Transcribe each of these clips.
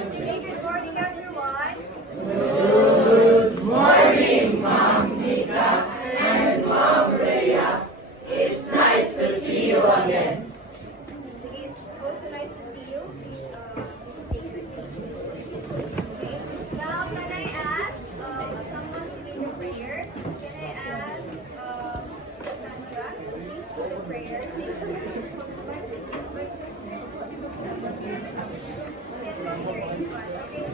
Hey, good morning, everyone. Good morning, Ma'am Mika and Ma'am Rhea. It's nice to see you again. It is also nice to see you. Please take your seats. Okay. Now, can I ask someone to lead the prayer? Can I ask Cassandra to please lead the prayer? Thank you. You can come here in front, okay?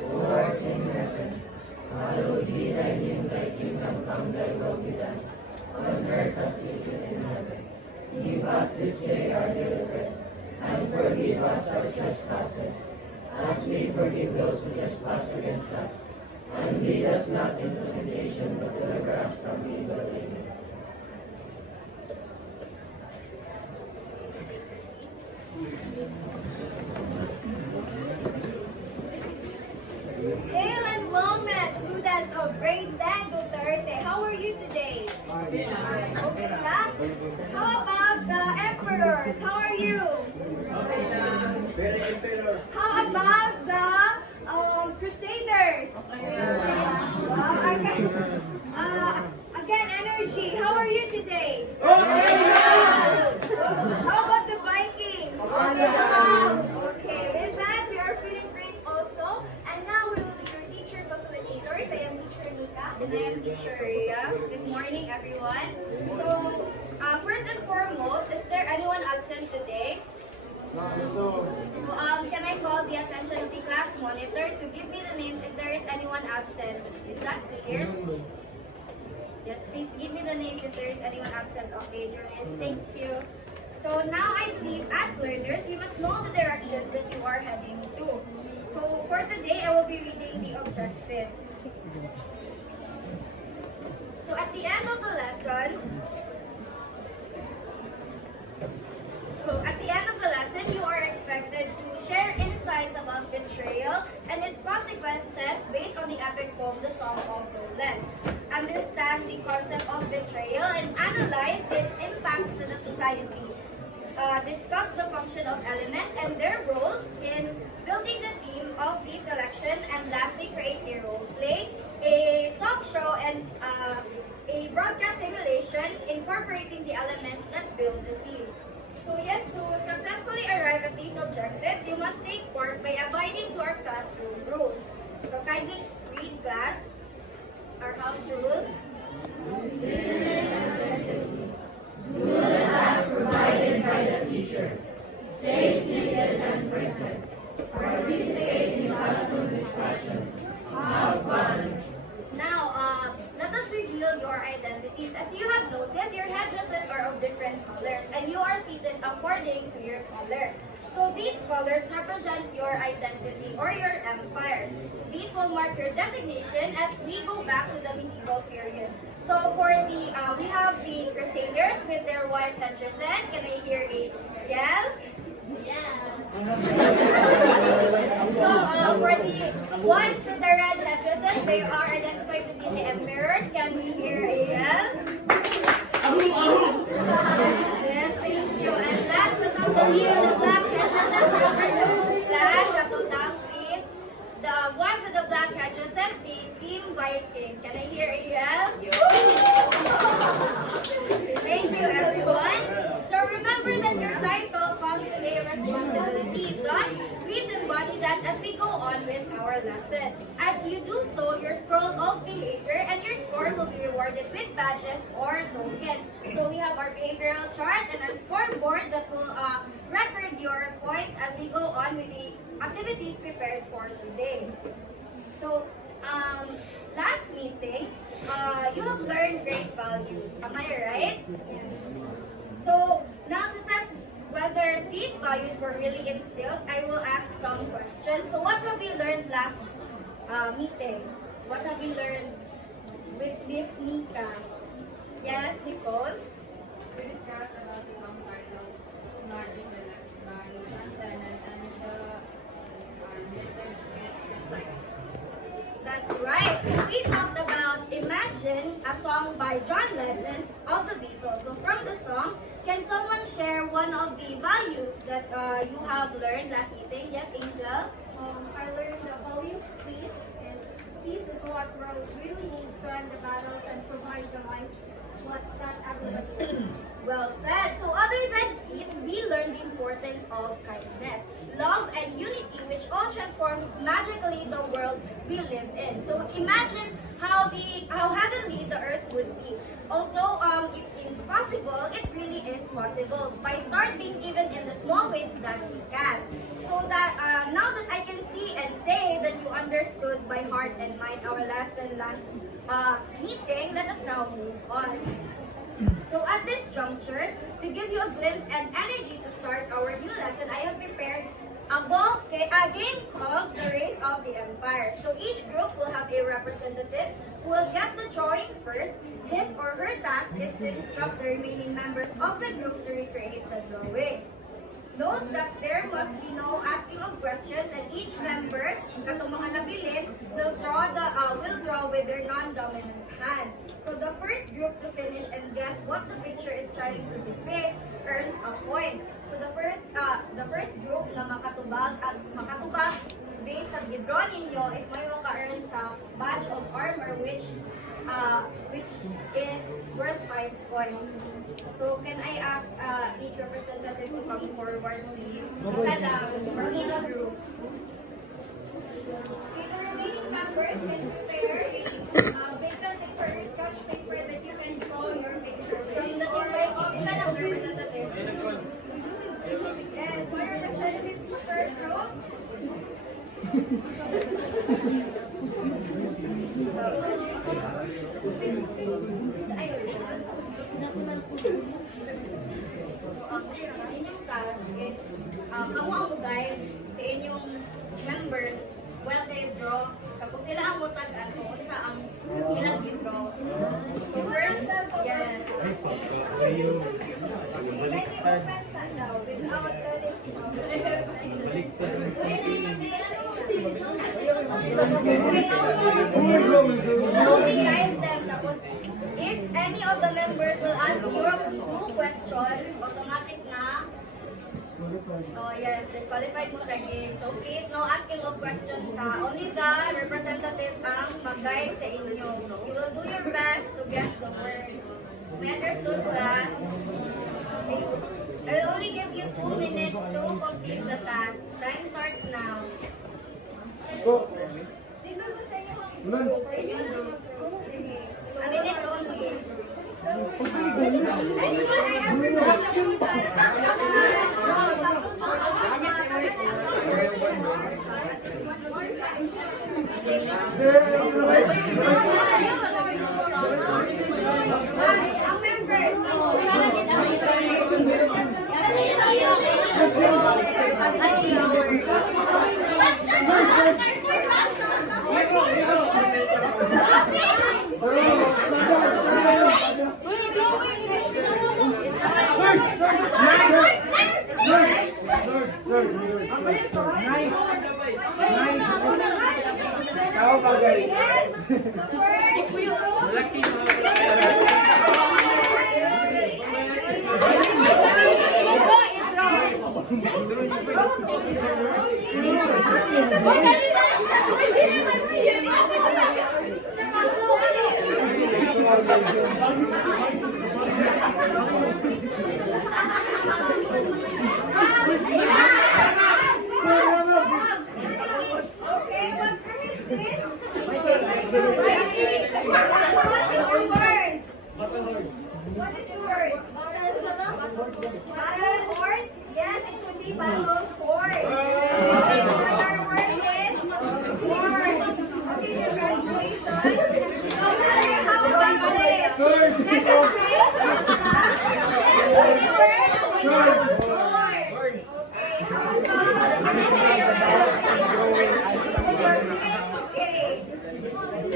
Who art in heaven, hallowed be thy name, thy kingdom come, thy will be done, on earth as it is in heaven. Give us this day our daily bread, and forgive us our trespasses, as we forgive those who trespass against us. And lead us not into temptation, but deliver us from evil. Amen. Hail and Wellness, students of grade 10 Duterte. How are you today? Okay, yeah? How about the emperors? How are you? How about the crusaders? Wow, again, energy. How are you today? How about the Vikings? Okay, with that, we are feeling great also. And now we will be your teacher facilitators. I am teacher Nika. And I am teacher Rhea. Good morning, everyone. So, first and foremost, is there anyone absent today? So, can I call the attention of the class monitor to give me the names if there is anyone absent? Is that clear? Yes, please give me the names if there is anyone absent. Okay, journalists, thank you. So now I believe as learners, you must know the directions that you are heading to. So for today, I will be reading the objectives. So at the end of the lesson, you are expected to share insights about betrayal and its consequences based on the epic poem, The Song of Roland. Understand the concept of betrayal and analyze its impacts to the society. Discuss the function of elements and their roles in building the theme of the selection, and lastly, create a role play, a talk show, and a broadcast simulation incorporating the elements that build the theme. So yet, to successfully arrive at these objectives, you must take part by abiding to our classroom rules. So kindly read class, our house rules. Do the tasks provided by the teacher. Stay seated and present. Participate in classroom discussions. Have fun. Now, let us reveal your identities. As you have noticed, your headdresses are of different colors, and you are seated according to your color. So these colors represent your identity or your empires. These will mark your designation as we go back to the medieval period. So for the, we have the crusaders with their white headdresses. Can I hear a yell? Yeah. So for the ones with the red headdresses, they are identified to be the emperors. Can we hear a yell? Yes, thank you. And last but not the least, the black headdresses represent Flash, Shuttle Down, please. The ones with the black headdresses, the Team Vikings. Can I hear a yell? Thank you, everyone. So remember that your title comes with a responsibility. Thus, please embody that as we go on with our lesson. As you do so, your scroll of behavior and your score will be rewarded with badges or tokens. So we have our behavioral chart and our scoreboard that will record your points as we go on with the activities prepared for today. So, last meeting, you have learned great values. Am I right? So, now to test whether these values were really instilled, I will ask some questions. So, what have we learned last meeting? What have we learned with Miss Nika? Yes, Nicole? We discussed about some kind of logic and explanation and the message is like That's right. So we talked about imagine imagine a song by John Legend of the Beatles. So from the song, can someone share one of the values that you have learned last meeting? Yes, Angel? I learned the value of peace is what world really needs to end the battles and provide the life that everybody needs. Well said. So other than peace, we learn the importance of kindness, love, and unity, which all transforms magically the world we live in. So imagine how heavenly the earth would be. Although it seems possible, it really is possible by starting even in the small ways that we can. So that now that I can see and say that you understood by heart and mind our lesson last meeting, let us now move on. So at this juncture, to give you a glimpse and energy to start our new lesson, I have prepared a game called the Race of the Empire. So each group will have a representative who will get the drawing first. His or her task is to instruct the remaining members of the group to recreate the drawing. Note that there must be no asking of questions, and each member, katong mga nabilin, will draw with their non-dominant hand. So the first group to finish and guess what the picture is trying to depict earns a point. So the first group na makatubag based sa gidraw ninyo is may maka-earn sa badge of armor which is worth 5 points. So can I ask each representative to come forward, please? Isa lang from each group. Okay, the remaining members can prepare a vacant paper or sketch paper that you can draw your picture with. From the invitees, isa lang representative. Yes, one representative per group. Inyong task is amo guide sa inyong members while they draw. Tapos sila ang mutag-an kung isa ang ilang i-draw. So first, yes. Let it open sa daw without telling only guide them. Tapos if any of the members will ask you 2 questions, automatic na. Oh yes, disqualified mo sa game. So please, no asking of questions ha. Only the representatives ang mag-guide sa inyo. You will do your best to get the word. We understood, class? Okay. I will only give you 2 minutes to complete the task. Time starts now. Dito ba sa inyo? Sa inyo group. Sige. A minute only. Yes! Okay, what term is this? What is the word? Battlefield? Yes, it would be battlefield. Our word is word. Okay, congratulations. How was I playing? Second place? What's the word? Sword. Okay, how about okay.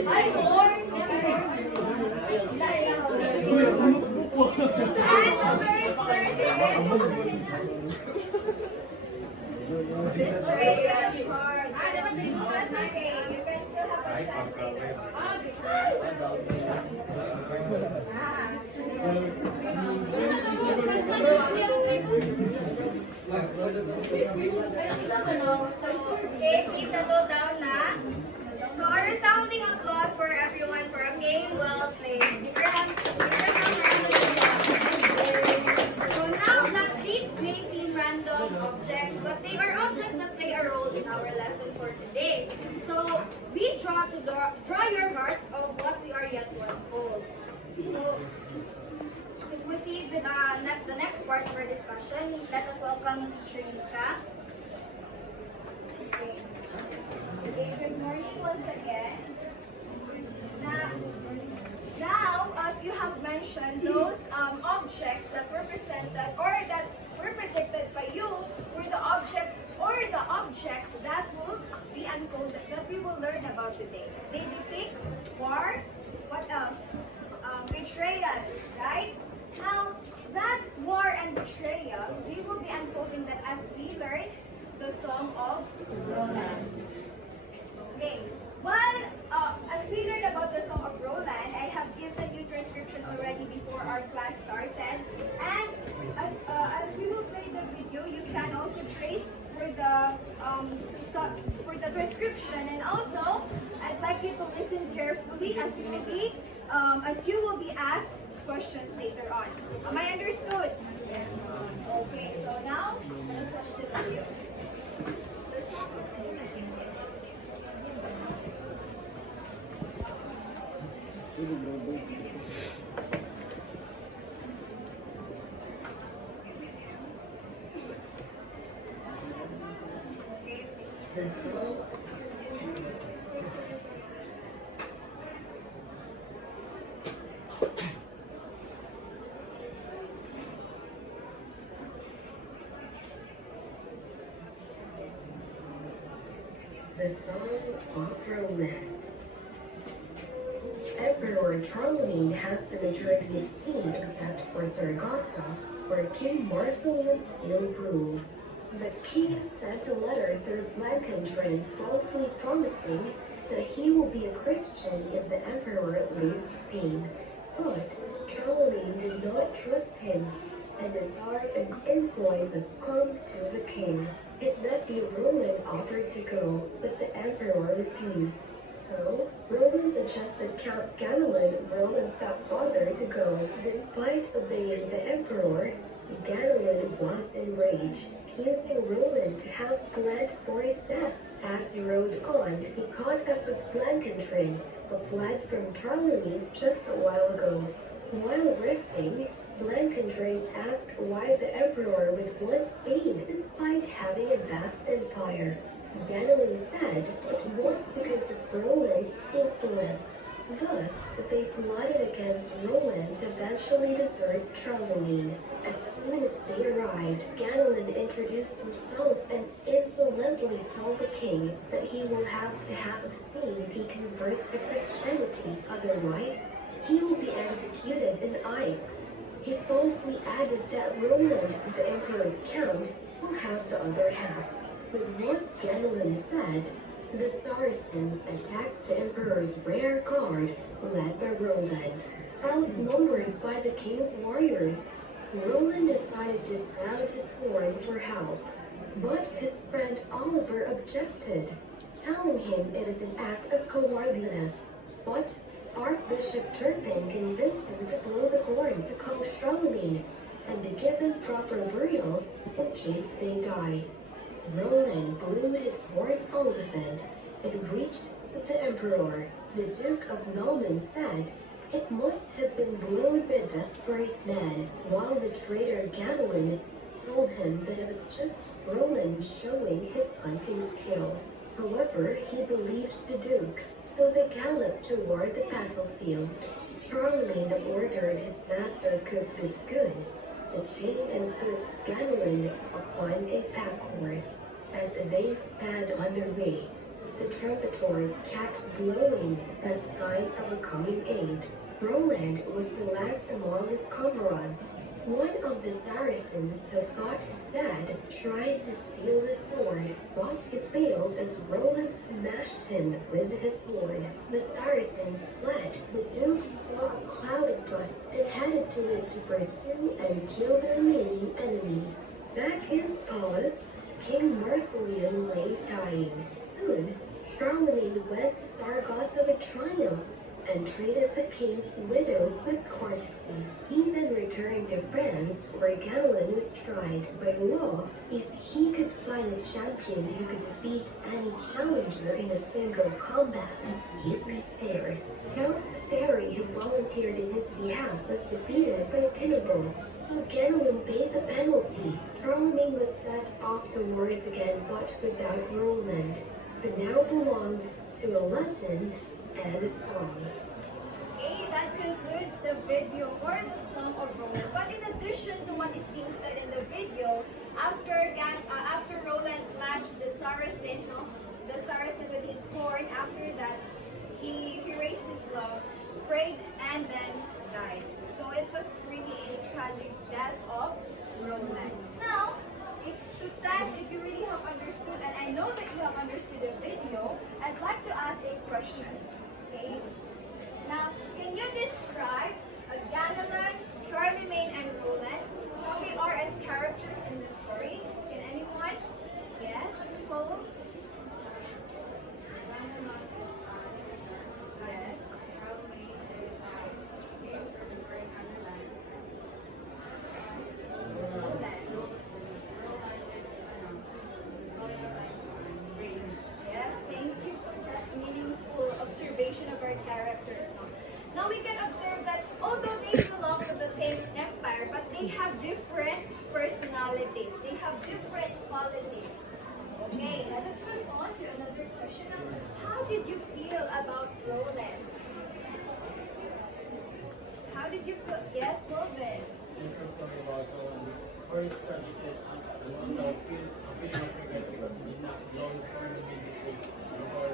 I born. That's okay. You can still have a chance later on. Okay, please settle down na. So a resounding applause for everyone for a game well played. Give your hand- give yourself a round of applause. So now that these may seem random objects, but they are objects that play a role in our lesson for today. So we draw your hearts of what we are yet to unfold. So to proceed with the next part of our discussion, let us welcome Teacher Nika. Okay. Okay, good morning once again. Now, as you have mentioned, those objects that were presented or that were predicted by you were the objects that will be unfolded, that we will learn about today. They depict war, what else? Betrayal, right? Now, that war and betrayal, we will be unfolding that as we learn the Song of Roland. Okay. Well, as we learned about the Song of Roland, I have given you transcription already before our class started. And as we will play the video, you can also trace for the transcription. And also, I'd like you to listen carefully as you will be asked questions later on. Am I understood? Yes. Okay. So now, let's watch the video. The Song of Roland. The song. The Song of Roland. Emperor Charlemagne has the majority of Spain except for Saragossa, where King Marcelian still rules. The king sent a letter through Blancandrin falsely promising that he will be a Christian if the emperor leaves Spain. But Charlemagne did not trust him, and desired an envoy must come to the king. His nephew Roland offered to go, but the emperor refused. So, Roland suggested Count Ganelon, Roland's stepfather, to go. Despite obeying the emperor, Ganelon was enraged, accusing Roland to have planned for his death. As he rode on, he caught up with Blancandrin, who fled from Charlemagne just a while ago. While resting, Blancandrin asked why the emperor would want Spain despite having a vast empire. Ganelon said it was because of Roland's influence. Thus, they plotted against Roland to eventually desert Charlemagne. As soon as they arrived, Ganelon introduced himself and insolently told the king that he will have to have of Spain if he converts to Christianity. Otherwise, he will be executed in Aix. He falsely added that Roland, the emperor's count, will have the other half. With what Ganelon said, the Saracens attacked the emperor's rear guard, led by Roland. Outnumbered by the king's warriors, Roland decided to sound his horn for help. But his friend Oliver objected, telling him it is an act of cowardliness. But Archbishop Turpin convinced him to blow the horn to calm Charlemagne and be given proper burial in case they die. Roland blew his horn elephant and reached the emperor. The Duke of Norman said it must have been blown by a desperate man, while the traitor Ganelon told him that it was just Roland showing his hunting skills. However, he believed the Duke, so they galloped toward the battlefield. Charlemagne ordered his master cook Guzman to chain and put Ganelon upon a pack horse. As they sped on their way, the trumpeters kept blowing as sign of a coming aid. Roland was the last among his comrades, One of the Saracens who thought his dad tried to steal the sword, but it failed as Roland smashed him with his sword. The Saracens fled. The Duke saw a cloud of dust and headed to it to pursue and kill their remaining enemies. Back in his palace, King Marcelian lay dying. Soon, Charlemagne went to Saragossa with triumph and treated the king's widow with courtesy. He then returned to France, where Ganelon was tried. By law, if he could find a champion who could defeat any challenger in a single combat, he'd be spared. Count Ferry, who volunteered in his behalf, was defeated by Pinnable, so Ganelon paid the penalty. Charlemagne was set off to wars again, but without Roland, who now belonged to a legend and a song. Okay, that concludes the video or the song of Roland. But in addition to what is being said in the video, after Roland smashed the Saracen, the Saracen with his sword, after that he raised his glove, prayed, and then died. So it was really a tragic death of Roland. Now, if you really have understood, and I know that you have understood the video, I'd like to ask a question. Okay? Now, can you describe Ganelon, Charlemagne, and Roland, how they are as characters in the story? Can anyone? Yes? Nicole? Yes? Yes, thank you for that meaningful observation of our characters. Now we can observe that although they belong to the same empire, but they have different personalities. They have different qualities. Okay, let us move on to another question. How did you feel about Roland? How did you feel? Yes, Wolven. Something about first tragic death, and also a feeling of regret because he did not blow his sword immediately before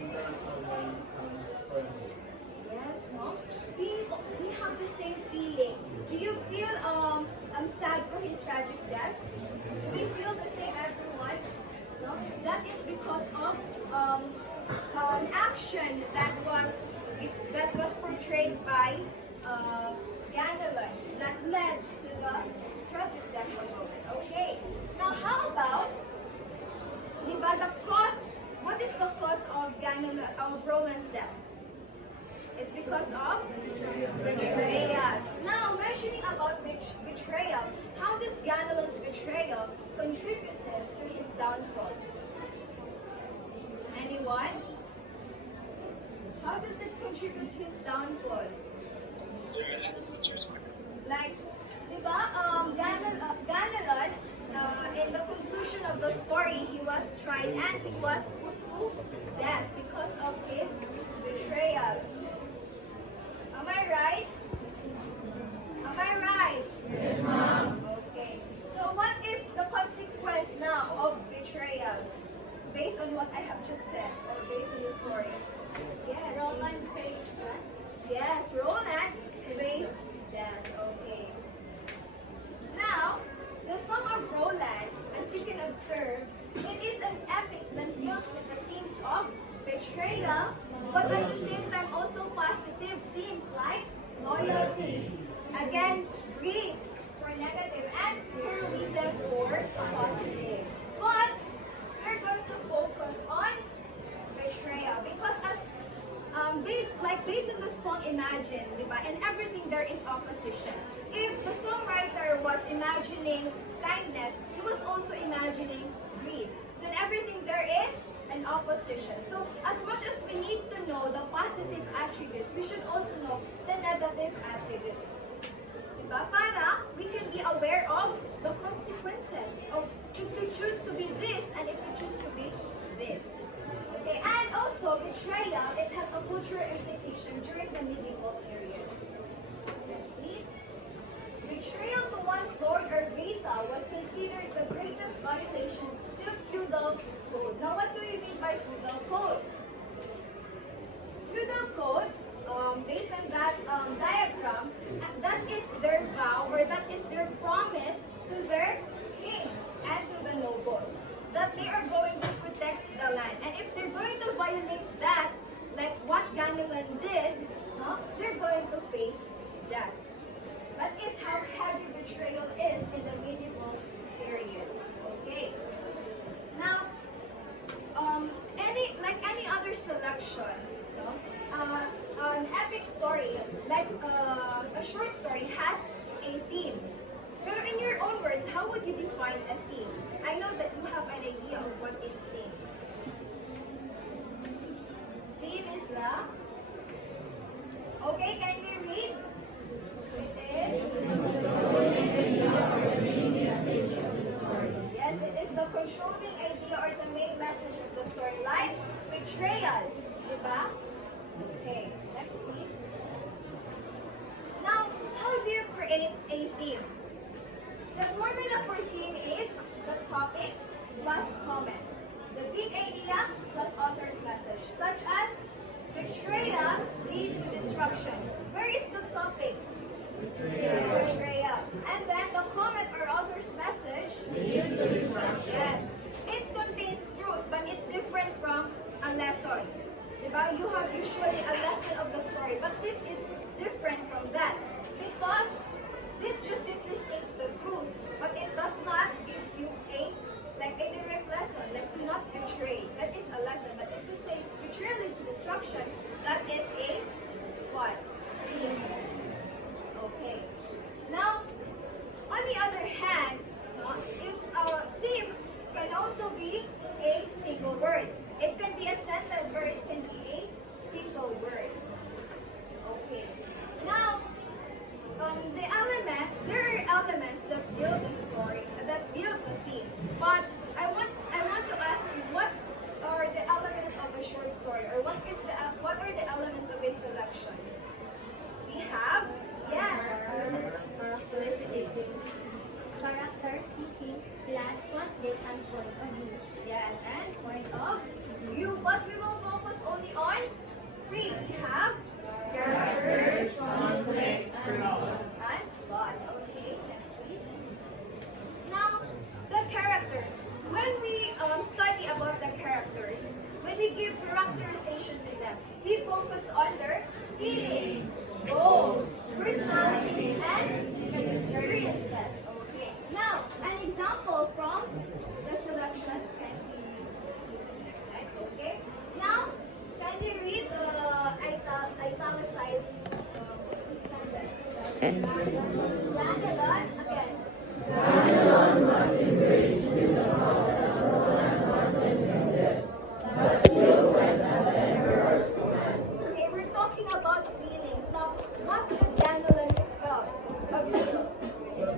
interaction with Roland. Yes, no? We have the same feeling. Do you feel sad for his tragic death? Do we feel the same, everyone? No? That is because of an action that was portrayed by Ganelon that led to the tragic death of Roland. Okay. Now how about the cause? What is the cause of Roland's death? It's because of betrayal. Now, mentioning about betrayal, how does Ganelon's betrayal contributed to his downfall? Anyone? How does it contribute to his downfall? Like, diba, Ganelon, in the conclusion of the story, he was tried and he was put to death because of his betrayal. Am I right? Am I right? Yes, ma'am. Okay. So what is the consequence now of betrayal? Based on what I have just said, or based on the story? Yes. Roland faced death. Yes, Roland faced death. Okay. Now, the Song of Roland, as you can observe, it is an epic that deals with the themes of betrayal, but at the same time also positive themes like loyalty, again, greed for negative, and heroism for positive. But we're going to focus on betrayal because as based on the song Imagine, diba? In everything there is opposition. If the songwriter was imagining kindness, he was also imagining greed. So in everything there is an opposition. So as much as we need to know the positive attributes, we should also know the negative attributes. Diba? Para we can be aware of the consequences of if we choose to be this and if we choose to be this. Okay, and also betrayal, it has a cultural implication during the medieval period. Yes, please. Betrayal to one's lord or vassal was considered the greatest violation to feudal code. Now, what do you mean by feudal code? Feudal code, based on that diagram, that is their vow, or that they are going to protect the land. And if they're going to violate that, like what Ganelon did, no, they're going to face death. That is how heavy betrayal is in the medieval period. Okay. Now, any other selection, no, an epic story, like a short story, has a theme. But in your own words, how would you define a theme? I know that you have an idea of what is theme. Theme is the... Okay, can you read? It is... Yes, it is the controlling idea or the main message of the story. Like betrayal. Diba? Okay, next please. Now, how do you create a theme? The formula for theme is the topic plus comment. The big idea plus author's message, such as betrayal leads to destruction. Where is the topic? Betrayal. And then the comment or author's message leads to destruction. Yes. It contains truth, but it's different from a lesson. Diba? You have usually a lesson of the story, but this is different from that. Because this just simply states the truth, but it does not give you a direct lesson, like do not betray. That is a lesson. But if you say betrayal is destruction, that is a what? Okay. Now, on the other hand, no, if our theme can also be a single word. It can be a sentence or it can be a single word. Okay. Now, there are elements that build the story, that build the theme. But I want to ask you, what are the elements of a short story, or what are the elements of a selection? We have, yes, Felicity. Character, seeking, plot, conflict, and point of view. Yes, and point of view. But we will focus only on three. We have characters, conflict, and plot. Okay, next please. Now, the characters. When we study about the characters, when we give characterization to them, we focus on their feelings, goals, personalities, and experiences. Okay. Now, an example from the selection can be okay. Now, can you read the italicized sentence? Ganelon, again. Ganelon was enraged with the thought that no man wanted him dead, but still went at the emperor's command. Okay, we're talking about feelings. Now, what did Ganelon felt?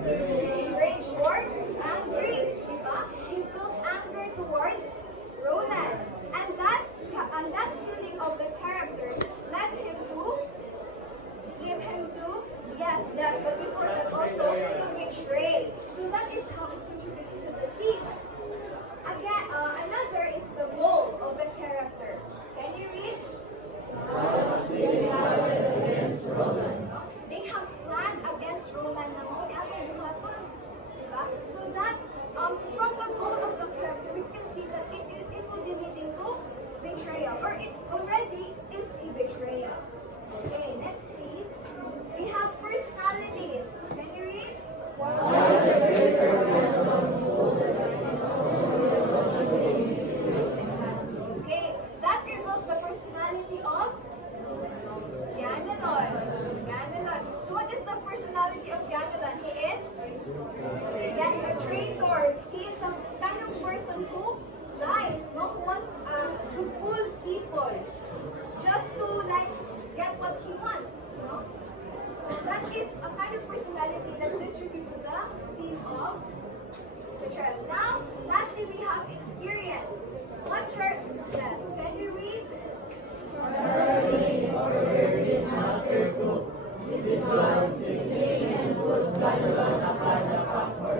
Enraged or angry, diba? He felt anger towards Roland. And that feeling of the character led him to give him to, yes, death, but before that also to betray. So that is how it contributes to the theme. Again, another is the goal of the character. Can you read? They have planned against Roland na mo, diba? So that from the goal of the character, we can see that it will be leading to betrayal, or it already is a betrayal. Okay, next please. We have personalities. Can you read? Okay, that reveals the personality of Ganelon. So what is the personality of Ganelon? He is, yes, a traitor. He is a kind of person who lies, no, who wants, who fools people just to get what he wants, you know. So that is a kind of personality that distributes to the theme of betrayal. Now, lastly, we have experience. What church? Yes, can you read?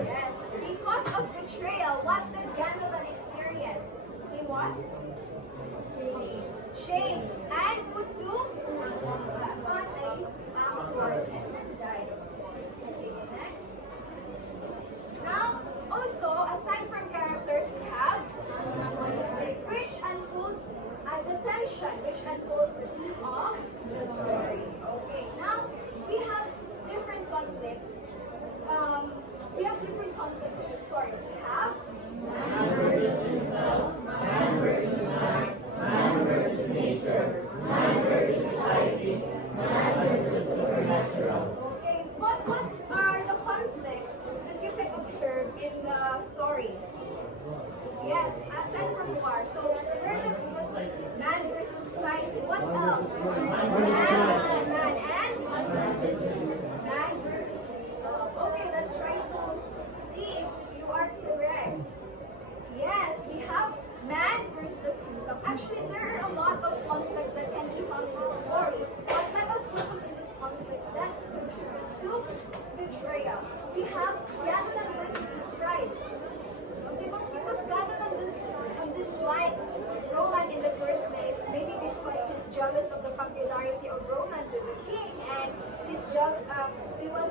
Yes, because of betrayal, what did Ganelon experience? He was shamed and put to on a horse and then died, of course. Okay, next. Now, also, aside from characters, we have unfolds the theme of the story. Okay, now we have different conflicts. We have different conflicts in the stories. We have Man versus himself, man versus man, man versus nature, man versus society, man versus supernatural. okay, what are the conflicts that you can observe in the story? Yes, aside from war. So where was man versus society? What else? Man versus man and man versus himself. Okay, let's try to see if you are correct. Yes, we have man versus himself. Actually, there are a lot of conflicts that can be found in the story. But let us focus on these conflicts that contributes to betrayal. We have Gadalan versus his pride. Okay, but because Gadalan disliked Roland in the first place, maybe because he's jealous of the popularity of Roland to the king, and he was,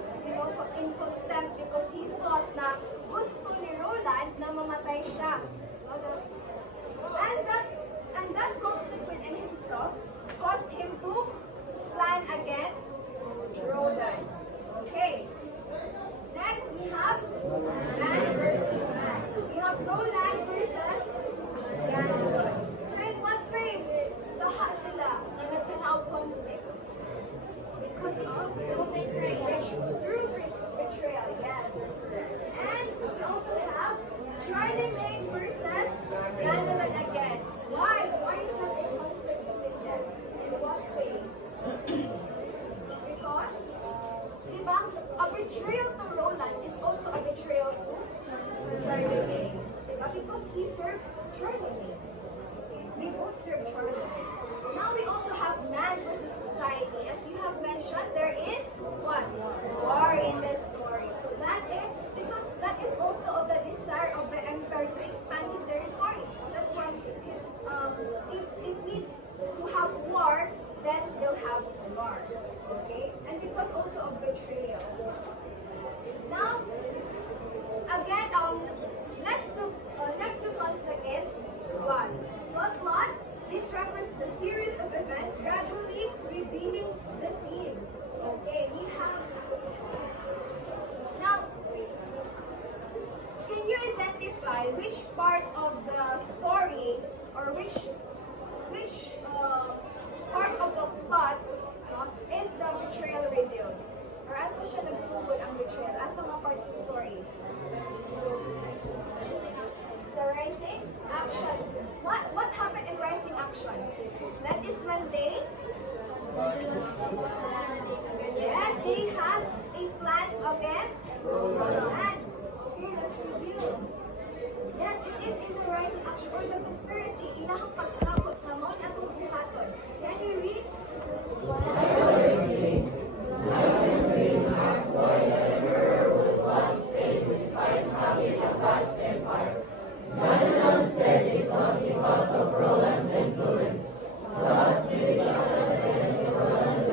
in contempt because he thought na gusto ni Roland na mamatay siya. And that conflict within himself caused him to plan against Roland. Okay. Next, we have man versus man. We have Roland versus Gadalan. So in what way laha sila na nagtinawag conflict? Because of betrayal. Through betrayal, yes. And we also have Charlemagne versus Gadalan again. Why? Why is there a conflict between them? In what way? Because, diba, a betrayal to Roland is also a betrayal to Charlemagne. Diba? Because he served Charlemagne. They both serve Charlemagne. Now we also have man versus society. As you have mentioned, there is what? War in the story. So that is, because that is also of the desire of the emperor to expand his territory. That's why if it needs to have war, then they'll have war. Okay? And because also of betrayal. Now, again, next to conflict is plot. So plot, this refers to a series of events gradually revealing the theme. Okay, we have. Now, can you identify which part of the story or which part of the plot is the betrayal revealed? Or asa siya nagsugod ang betrayal? Asa mga parts sa story? Sa rising action. What happened in rising action? That is when they yes, they had a plan against Roland. Okay, let's review. Yes, it is in the rising action or the conspiracy. Ilahang pagsabot na mo na itong buhaton. Can you read? Gadalan said it was because of Roland's influence. Thus, he became against Roland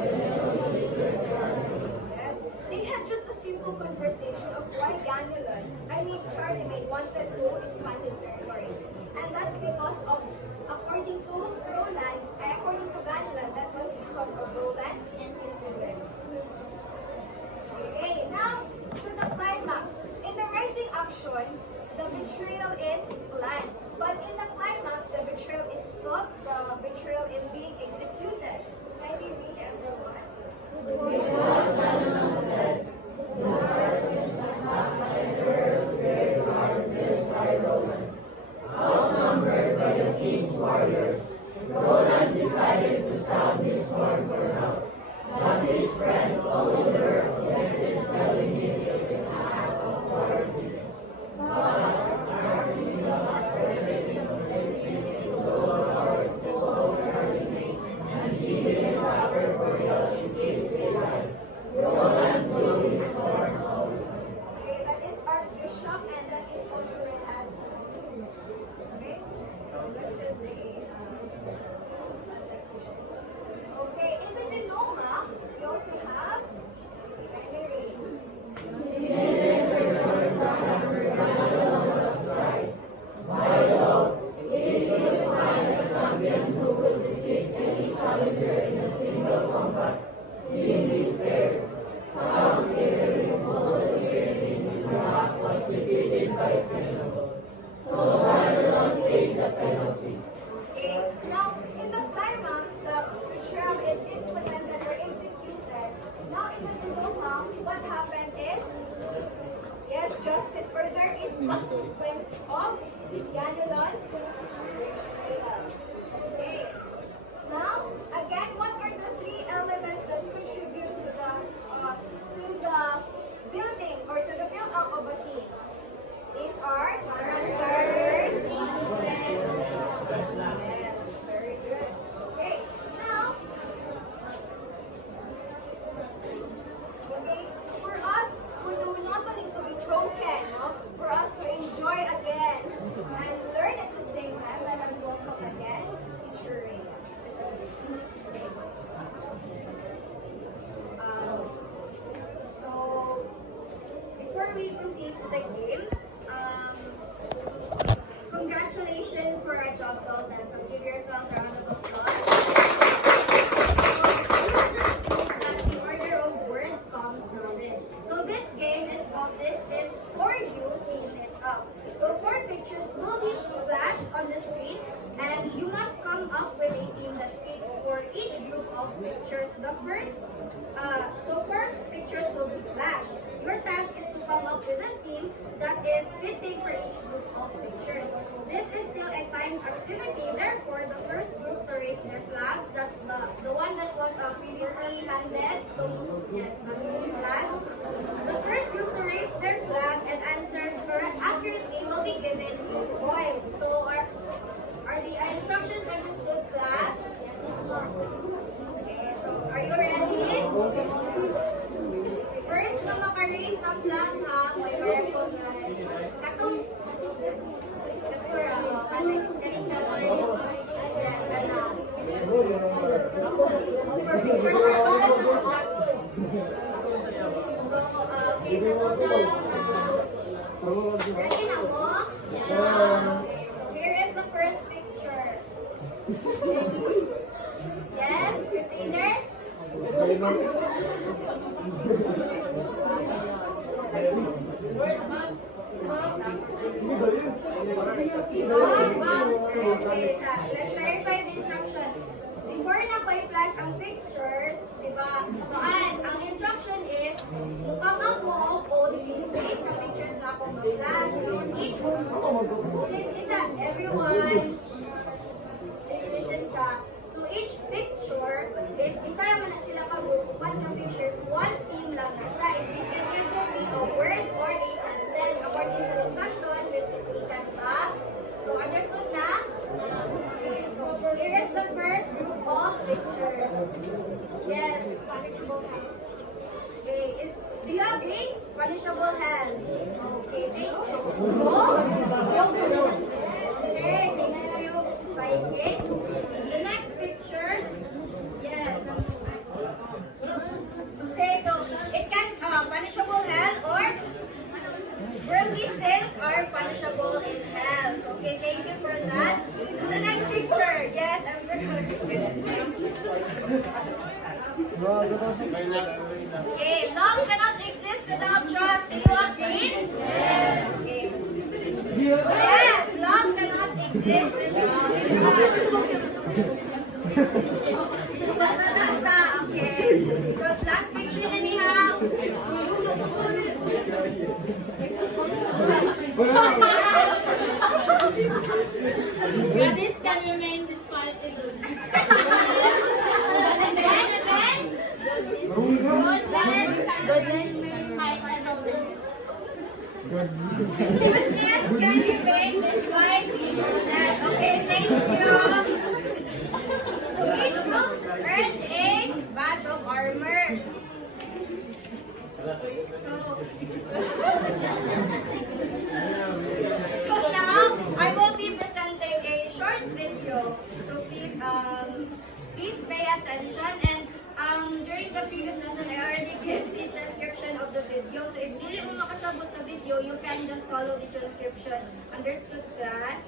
Yes, they had just a simple conversation of why Charlemagne wanted to expand his territory. And that's because of, according to Gadalan, that was because of Roland's influence. Okay, now to the climax. In the rising action, the betrayal is planned. But in the climax, the betrayal is fought, the betrayal is being executed. Can you read everyone? said, the servants attacked the emperor's graveyard built by Roland. Outnumbered by the king's warriors, Roland decided to sound his horn for help. But his friend Oliver objected, telling him it is an act of cowardice. But apparently not perfect intentions to over Charlemagne and give him proper burial in case they died. Roland blew his horn out. Okay, that is Archbishop, and that is also known as okay. So let's just say okay, in the Denoma, we also have Henry. soldier in a single combat. In despair, how daring volunteering his behalf was defeated by Philip. So I will not take the penalty. Okay, now in the climax, the betrayal is implemented or executed. Now in the dilemma, what happened is, yes, justice, or there is consequence of Ganulon's betrayal. Okay, now again, what are the three elements that contribute to the building or to the build-up of a team? These are characters. Yes, very good. Okay, now, okay, for us, for the monotony to be broken, no? For us to enjoy again and learn at the same time, let us welcome again Teacher Rhea. So, before we proceed to the game, congratulations for our job well done. So give yourselves a round of applause. That the order of words comes from it. So this game is called This Is For You, Team It Up. So 4 pictures will be flashed on the screen and you must come up with a team that fits for each group of pictures. The first, so 4 pictures will be flashed. Your task is to come up with a team that is fitting for each group of pictures. This is still a timed activity, therefore the first group to raise their flags, that the one that was previously handed, so yes, the green flags. The first group to raise their flag and answers correct accurately will be given a point. So are the instructions understood, class? Okay, so are you ready? First, na maka-raise ang flag ha, may recognize. Katong, kaning naman, yes, gana. For picture purposes ng flag. So, okay, settle down. Ready na mo? Okay, so here is the first picture. Yes, your seniors? Okay, let's clarify the instruction. Before na ko i-flash ang pictures, diba? So, ang instruction is, come up mo o in-place sa pictures na ako ma-flash. Since isa, everyone, listen sa, so each picture is, isa naman na sila ka-group, upat ka pictures, one team lang na siya. It can either be a word or a sentence according sa discussion with Ms. Ika, diba? So, understood na? Okay, so here is the first group of pictures. Yes, punishable hand. Okay, do you agree? Punishable hand. Okay, thank you. Okay, thank you. Okay, the next picture. Yes. Okay, so it can punishable hand or worldly sins are punishable in hell. So, okay, thank you for that. So the next picture, yes, I'm okay, love cannot exist without trust. Do you agree? Yes. Okay. Yes, love cannot exist without trust. Okay. So last picture na niya. Goodness can remain despite illness. Goodness despite illness. Goodness can remain despite illness. Okay, thank you. So each group earned a badge of armor. So now I will be presenting a short video. So please pay attention, and during the previous lesson I already gave the transcription of the video. So if hindi mo makasabot sa video, you can just follow the transcription. Understood, class?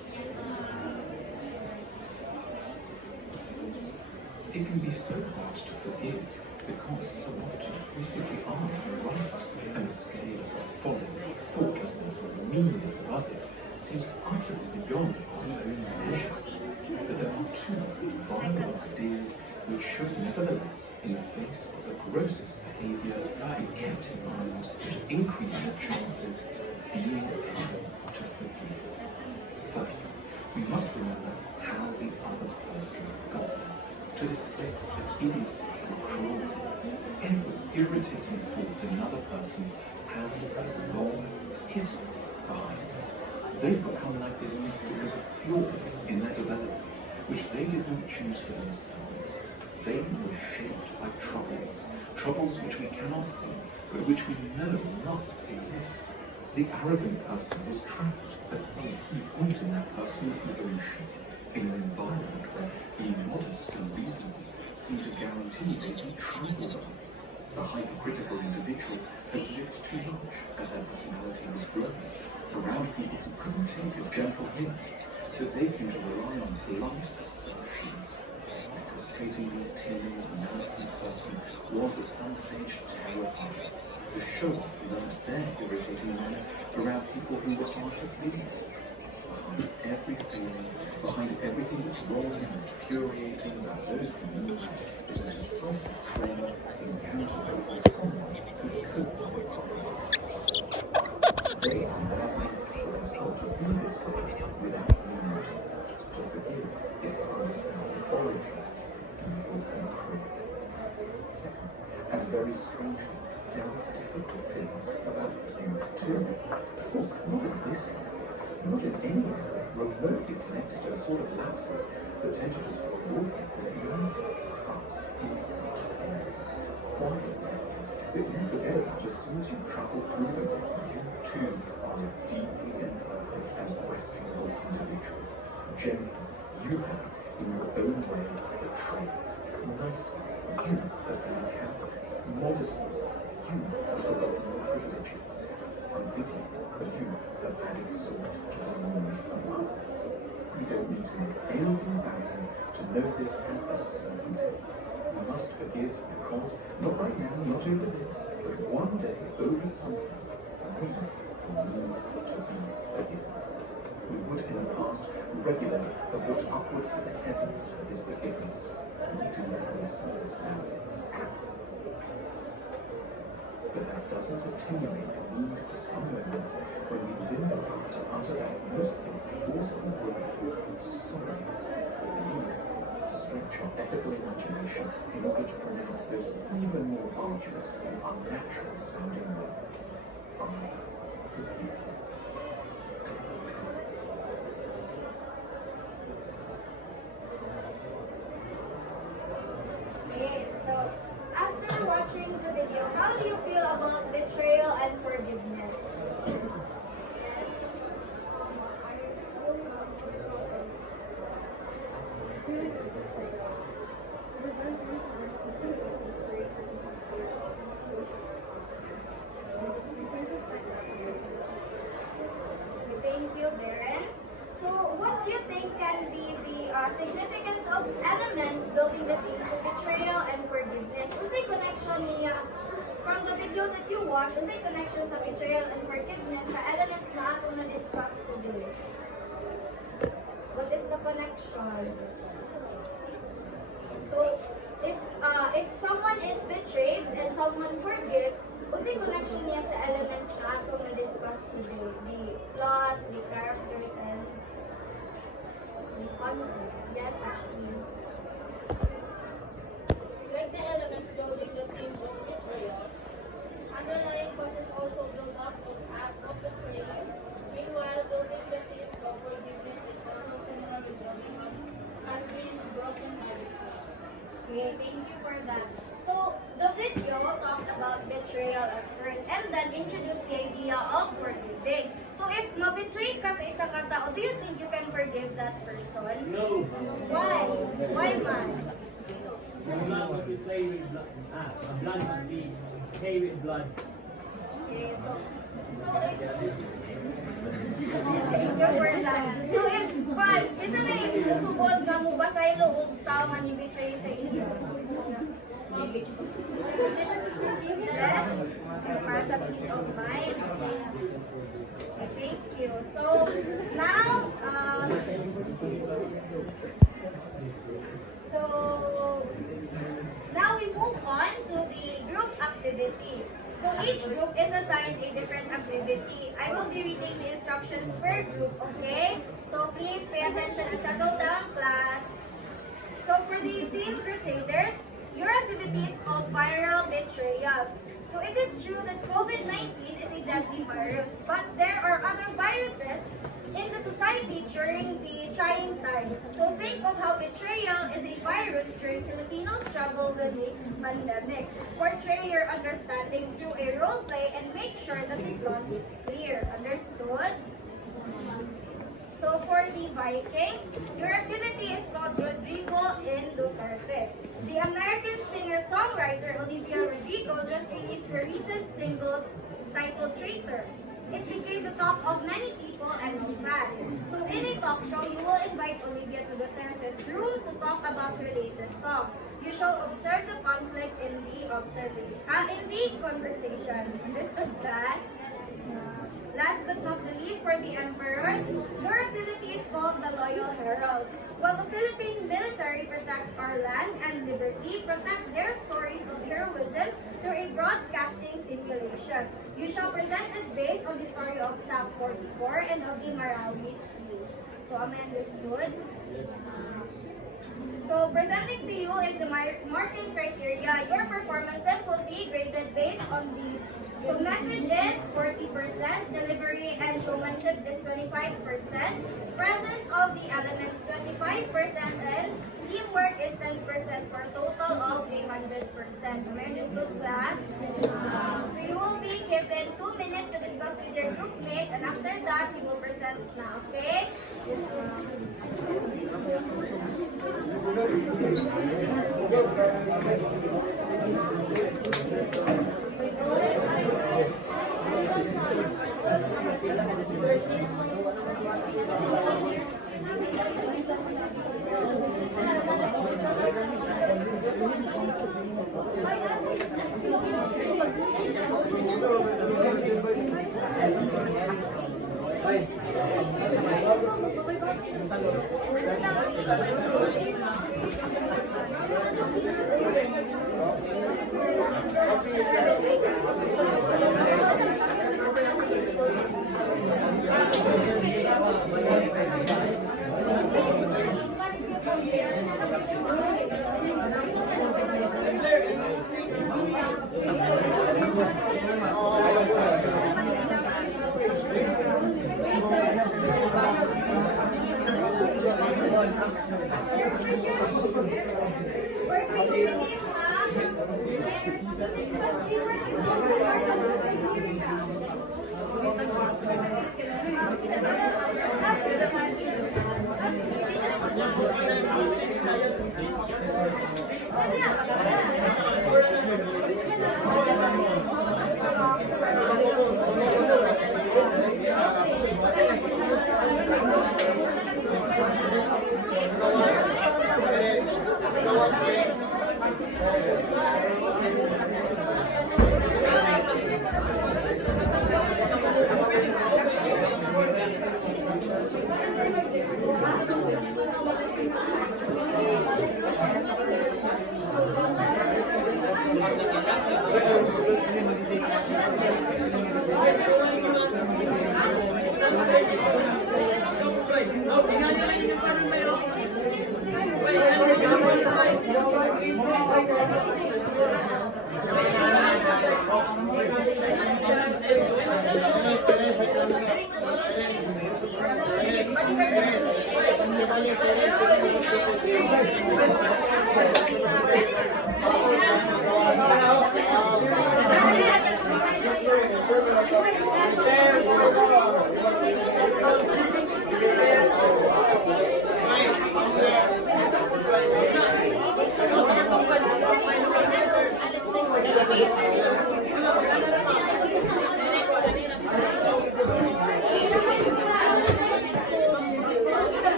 It can be so hard to forgive because so often we simply are right, and the scale of the folly, thoughtlessness, and meanness of others seems utterly beyond our measure. But there are two vile ideas which should nevertheless, in the face of the grossest behaviour, be kept in mind to increase the chances of being able to forgive. Firstly, we must remember how the other person got to this place of idiocy and cruelty. Every irritating fault in another person has a long history behind it. They've become like this because of flaws in their development, which they did not choose for themselves. They were shaped by troubles which we cannot see, but which we know must exist. The arrogant person was trapped at some key point in their personal evolution, in an environment where being modest and reasonable seemed to guarantee they'd be trampled on. The hypercritical individual has lived too much as their personality was growing, around people who couldn't take a gentle hint, so they came to rely on blunt assertions. The frustratingly timid, mousy person was at some stage terrified. The show-off learned their irritating manner around people who were hard to please. Behind every feeling, behind everything that's wrong and infuriating about those we meet, is a decisive trauma encountered by someone who could not They are now told to be this way without meaning to forgive is to understand the origins of evil and cruelty. Second, and very strangely, there are difficult things about you too. Of course, not in this instance, not in any area remotely connected to the sort of lapses that tend to destroy your humanity. But in some areas, quiet areas, that you forget about as soon as you've travelled through them, you too are a deeply imperfect and questionable individual. Gently, you have, in your own way, betrayed. Nicely, you have been coward. Modestly, you have forgotten your privileges. Unwittingly, you have added salt to the wounds of others. You don't need to know anything about him to know this as a certainty. You must forgive because, not right now, not over this, but one day over something, we will need to be forgiven. We would in the past regularly have looked upwards to the heavens for his forgiveness. We do that ourselves nowadays. But that doesn't attenuate the need for some moments when we limber up to utter that most implausible word, sorry. You stretch our ethical imagination in order to pronounce those even more arduous and unnatural sounding words. I forgive you. Okay, so after watching the video, how do you feel about betrayal and forgiveness? Thank you, Darren. So, what do you think can be the significance of elements building the theme to betrayal and forgiveness? Unsay connection niya from the video that you watched? Unsay connection sa betrayal and forgiveness sa elements na atong na-discuss today? What is the connection? So, if someone is betrayed and someone forgives, unsay connection niya sa elements na atong na-discuss today? The plot, the characters, and the conflict. Yes, actually. Like the elements building the theme of betrayal, underlying causes also build up to act of betrayal. Meanwhile, building the theme of forgiveness is also similar with building up has been broken habit. Okay, thank you for that. So, the video talked about betrayal at first and then introduced the idea of forgiving. So, if ma-betray ka sa isang katao, do you think you can forgive that person? No. Why? Why man? Blood must be played with blood. Blood must be played with blood. Okay, so So if pan, kasi may musugod nga mo ba sa loob tao nga ni betray sa inyo? Yes? Para sa peace of mind. Okay, thank you. So now, we move on to the group activity. So each group is assigned a different activity. I will be reading the instructions per group, okay? So please pay attention and settle down, class. So for the Team Crusaders, your activity is called viral betrayal. So it is true that COVID-19 is a deadly virus, but there are other viruses in the society during the trying times. So think of how betrayal is a virus during Filipino struggle with the pandemic. Portray your understanding through a role play and make sure that the plot is clear. Understood? So for the Vikings, your activity is called Rodrigo in Duterte. The American singer-songwriter Olivia Rodrigo just released her recent single titled Traitor. It became the talk of many people and fans. So in a talk show, you will invite Olivia to Duterte's room to talk about her latest song. You shall observe the conflict in the conversation. Understood that? Last but not the least, for the emperors, your activity is called the Loyal Heralds. While the Philippine military protects our land and liberty, protect their stories of heroism through a broadcasting simulation. You shall present it based on the story of Staff 44 and of the Marawi Sea. So, am I understood? So, presenting to you is the marking criteria. Your performances will be graded based on these. So message is 40%, delivery and showmanship is 25%, presence of the elements 25%, and teamwork is 10% for a total of 100%. Am I understood, class? So you will be given 2 minutes to discuss with your group mates, and after that, you will present now, okay?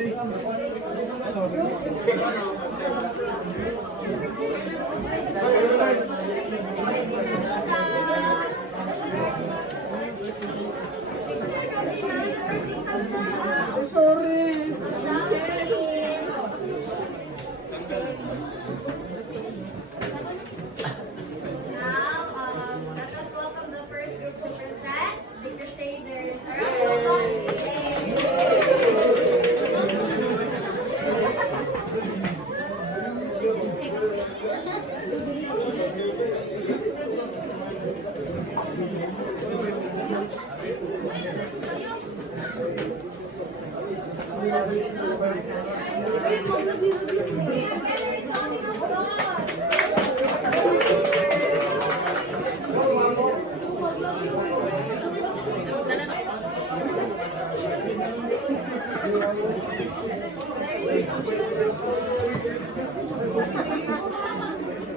Now, let us welcome the first group to present. The Crusaders. A round of applause,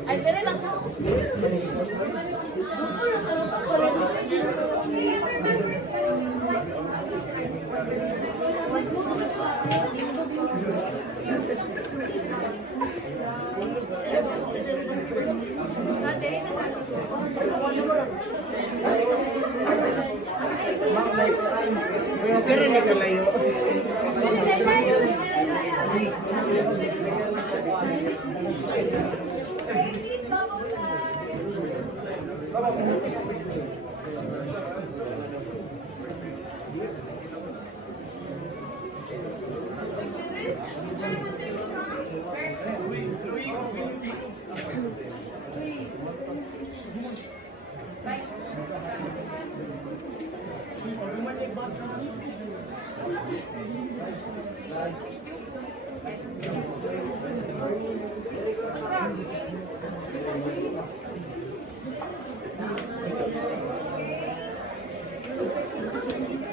Ay, pwede lang po. Pero nakalayo. Ladies, bubble time.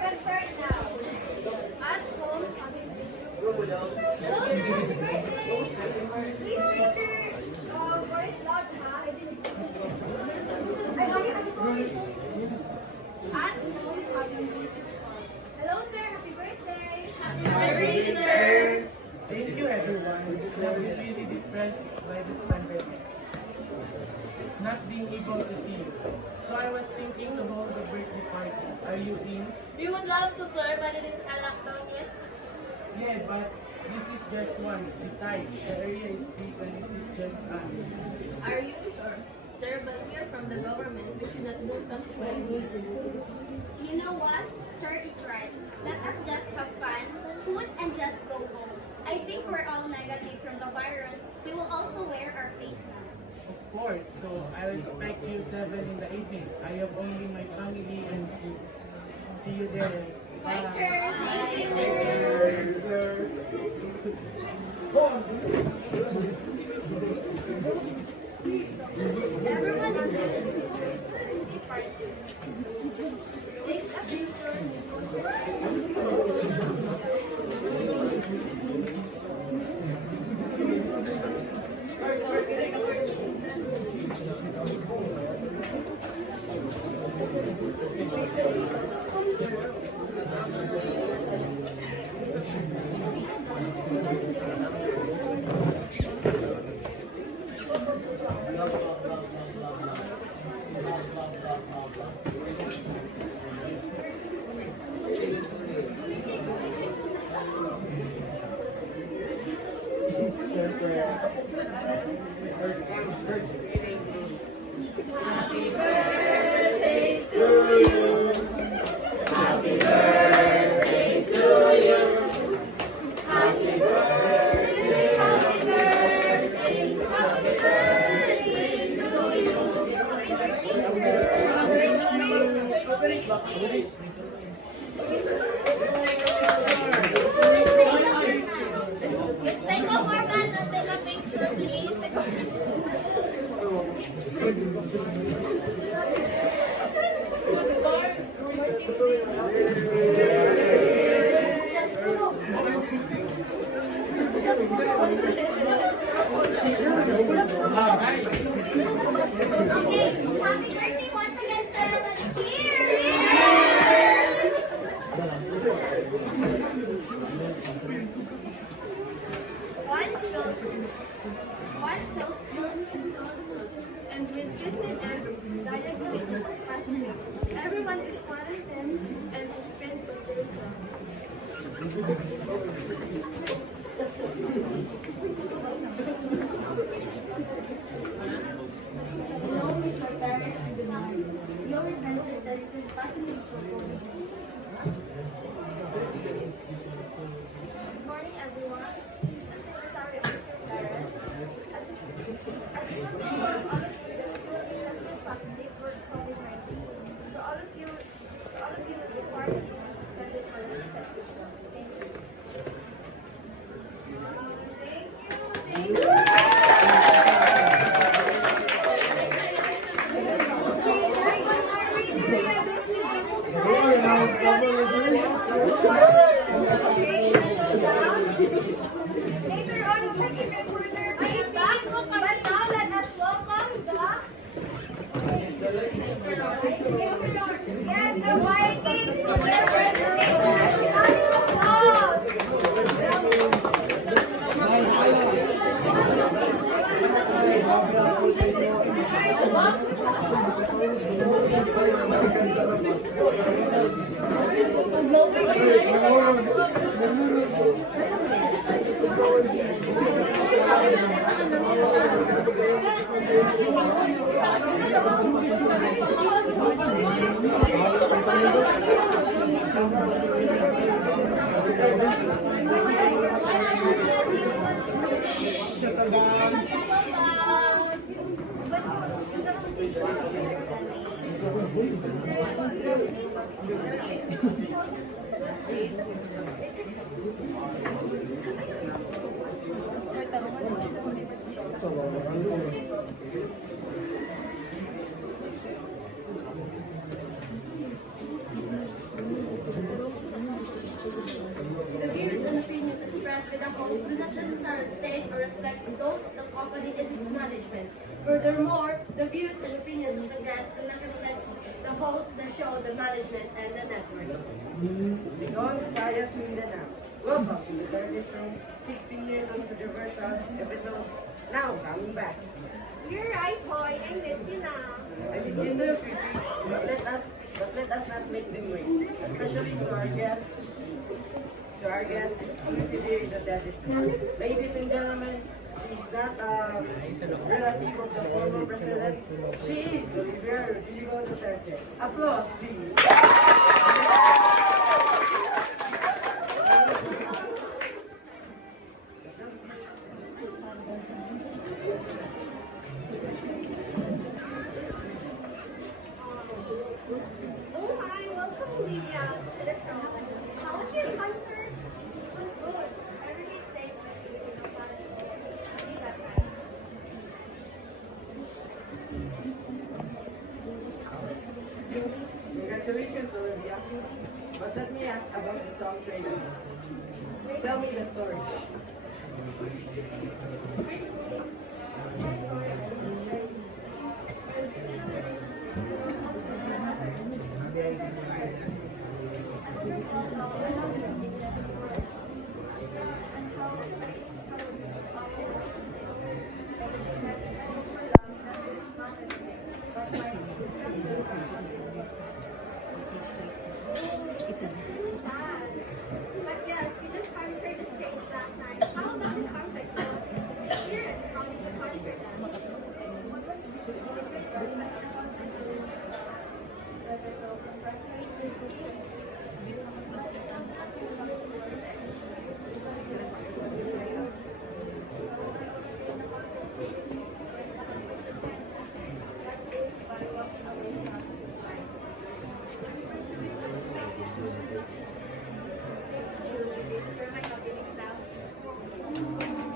Let's start now. At home, hello, sir, happy birthday. Please make your voice loud, ha? I'm sorry. At home, happy birthday. Hello, sir, happy birthday. Happy sir! Thank you everyone. I'm really depressed by this pandemic. Not being able to see you. So I was thinking to hold a birthday party. Are you in? We would love to, sir, but it is a lockdown yet. Yeah, but this is just once. Besides, the area is big and it is just us. Are you sure? Sir, but we are from the government. We should not do something like this. You know what? Sir is right. Let us just have fun, food, and just go home. I think we're all negative from the virus. We will also wear our face masks. Of course, so I'll expect you 7 in the evening. I have only my family and food. See you there. Bye, sir. Thank you. Everyone in this birthday party. Take a picture. Take a more time and take a picture, please. One feels and with business diagnosed positive. Everyone is quarantined and suspended for their Along with my parents and the nine, your results tested positive for COVID. Good morning, everyone. This is the Secretary of Mr. Perez. At this point, all of you that was tested positive for COVID-19. So all of you required to be suspended for your respective jobs. Thank you. Thank you. Later on, we'll make it further feedback, but now let us welcome the Vikings for their presentation. The views and opinions expressed by the host do not necessarily state or reflect those of the company and its management. Furthermore, the views and opinions of the guests do not reflect the host, the show, the management, and the network. Luzon, Visayas, Mindanao. Welcome to the 16 years of controversial episodes. Now, coming back. You're right, boy. I miss you now. I miss you too, Fifi. But let us not make them wait. Especially to our guest. To our guest is today the Daddy's Ladies and gentlemen, she's not a relative of the former president. She is Olivia Rodrigo Duterte. Applause, please. Oh, hi. Welcome, Olivia, to the show. How was your concert? It was good. Everything stayed with you in the quarantine. That time. Congratulations, Olivia. But let me ask about the song training. Tell me the story. But yes, you just conquered the stage last night. How about the context of the experience? How did you conquer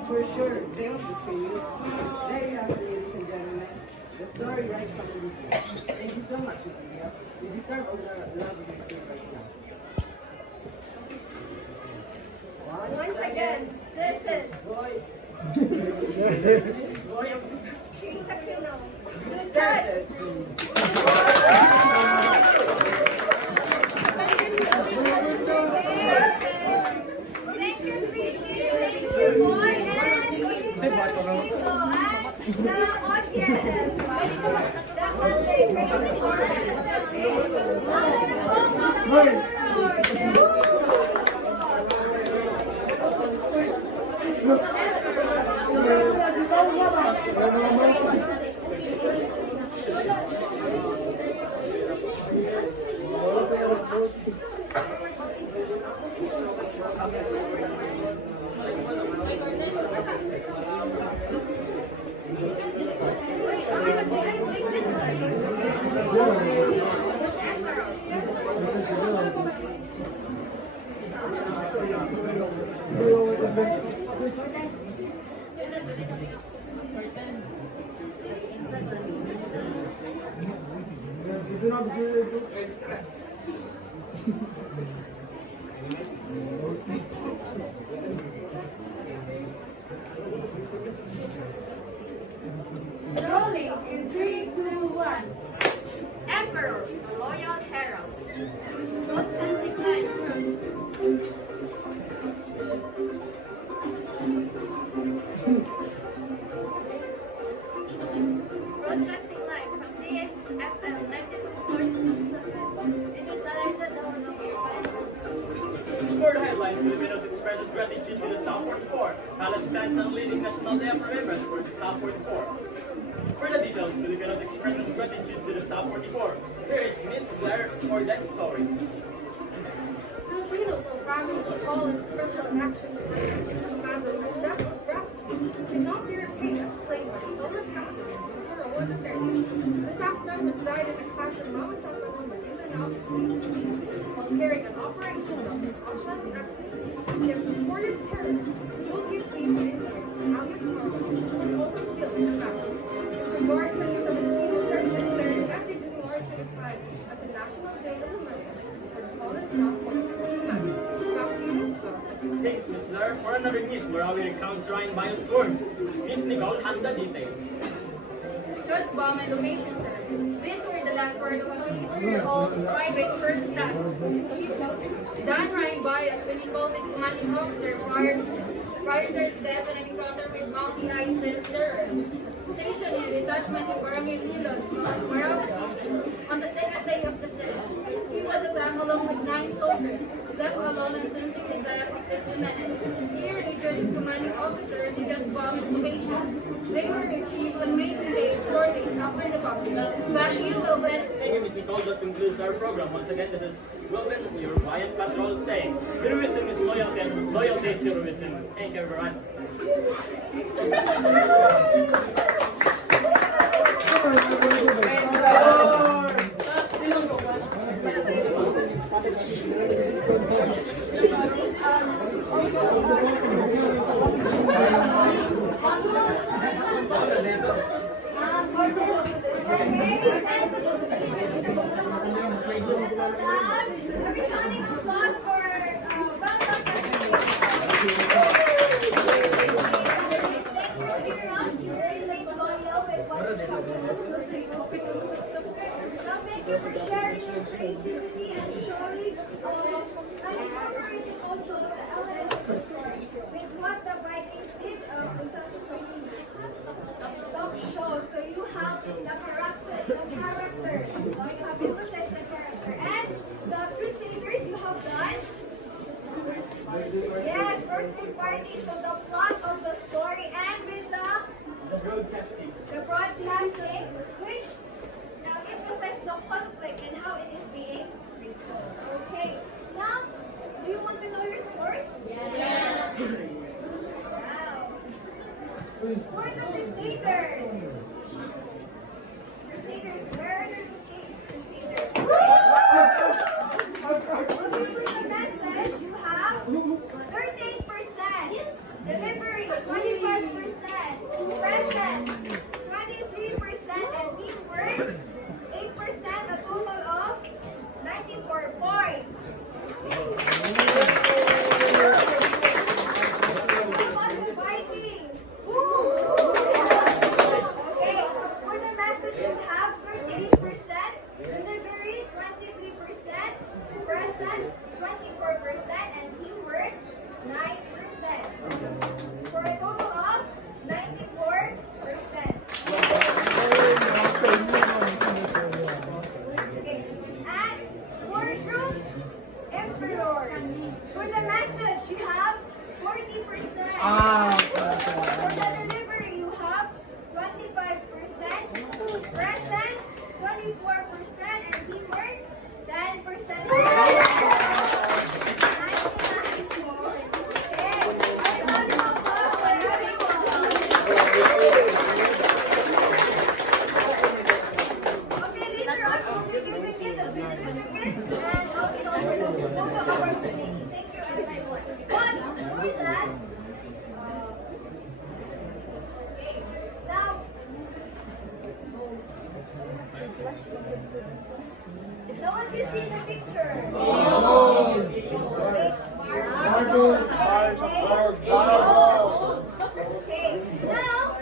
For sure, they don't betray you. There you have it, ladies and gentlemen. The story right from the beginning. Thank you so much, Olivia. You deserve all the love you can give right now. Once again, this is Boy. This is Boy of She's a criminal. Duterte. the audience. That was a great performance. Okay. Now let us welcome the Rolling in 3, 2, 1. Emperor, the Loyal Herald. Broadcasting live from DXFM 92.2. This is Eliza Dawn of your For the headlines, Filipinos expresses gratitude to the South 44. Palace plans on leading National Day of Remembrance for the South 44. For the details, Filipinos expresses gratitude to the South 44. Here is Miss Blair for that story. Filipinos or families of all in special actions for Filipino families and death of gratitude cannot be repaid as claimed by the donor president for over the 30. The staff members died in a clash of Mama Sapalon within the North while carrying an operation of his optional actions. Their notorious terrorist, who give came in alias Carl, was also killed in the battle. February 2017 will therefore declare every January 25 as a National Day of Remembrance for the fallen South 44 families. Back to you, Guzman. Thanks, Miss Blair. For another news, Morawi recounts Ryan Bion's words. Miss Nicole has the details. Just bomb and location, sir. These were the last word of a 24-year-old private first class. Dan Ryan Bayan, when he called his commanding officer prior to his death in an encounter with Mountie ISIS terrorists. Stationed in a detachment in Barangay Ilog, Marawi City, on the second day of the siege. He was attacked along with 9 soldiers, left alone and sensing the death of his lieutenant. He rejoined his commanding officer to just bomb his location. They were retrieved on May 2 4 days after the bombing. Back to you, Wilbert. Thank you, Miss Nicole. That concludes our program. Once again, this is Wilbert, your Riot Patrol, saying, heroism is loyalty, and loyalty is heroism. Thank you, everyone. Every sounding applause for thank you for sharing your creativity and showing and incorporating also the elements of the story with what the Vikings did was a dog show. So you have the character. Now you have emphasized the character. And the Crusaders you have done. Yes, birthday party. So the plot of the story and with The broadcasting. the broadcasting, which now emphasizes the conflict and how it is being resolved. Okay. Now, do you want to know your scores? Yes. Wow. For the Crusaders. Where are the Crusaders? Okay, for the message, you have 38%. Delivery, 25%. Presence, 23%. And teamwork, 8%. A total of 94 points. How about the Vikings? Okay, for the message, you have 38%. Delivery, 23%. Presence, 24%. And teamwork, 9%. For a total of 94%. For the delivery, you have 25%, presence, 24%, and teamwork, 10%. Okay, later on, we'll be giving you the certificates and also for the photo opportunity. Thank you, everyone. But before that, okay, now, no one can see the picture. Okay, okay, now,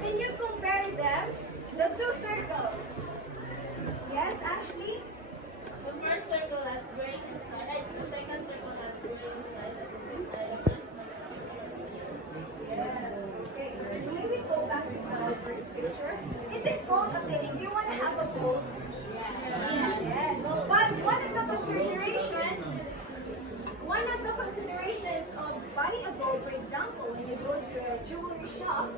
can you compare them, the two circles? Yes, Ashley? The first circle has gray inside. The second circle has gray inside. At the same time, the first one. Yes, okay. May we go back to our first picture? Is it gold appealing? Do you want to have a gold? Yes. But one of the considerations of buying a gold, for example, when you go to a jewelry shop,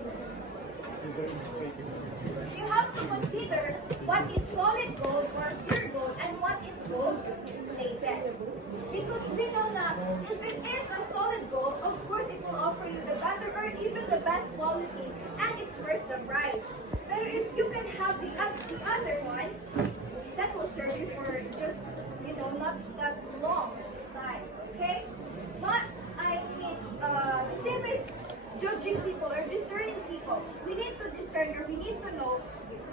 you have to consider what is solid gold or pure gold and what is gold plated. Because we know that if it is a solid gold, of course it will offer you the better or even the best quality and it's worth the price. But if you can have the other one, that will serve you for just, not that long time, okay? But I mean, the same with judging people or discerning people. We need to discern or we need to know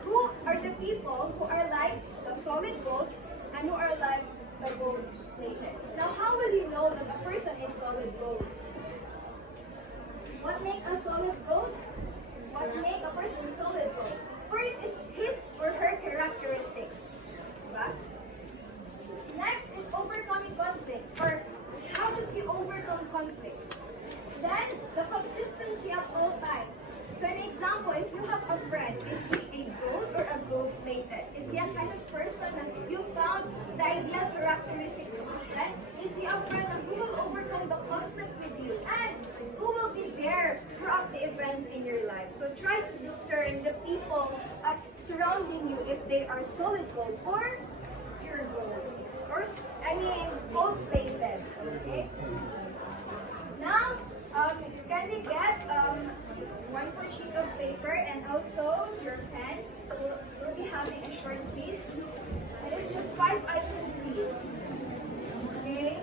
who are the people who are like the solid gold and who are like the gold plated. Now, how will you know that a person is solid gold? What makes a solid gold? What makes a person solid gold? First is his or her characteristics. Diba? Next is overcoming conflicts, or how does he overcome conflicts? Then, the consistency at all times. So, an example, if you have a friend, is he a gold or a gold-plated? Is he a kind of person that you found the ideal characteristics of a friend? Is he a friend who will overcome the conflict with you and who will be there throughout the events in your life? So, try to discern the people surrounding you if they are solid gold or pure gold. Or, gold-plated. Okay? Now, can we get one more sheet of paper and also your pen? So we'll be having a short quiz. It is just 5 items, please. Okay?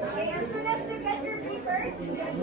Okay, as soon as you get your papers, yes.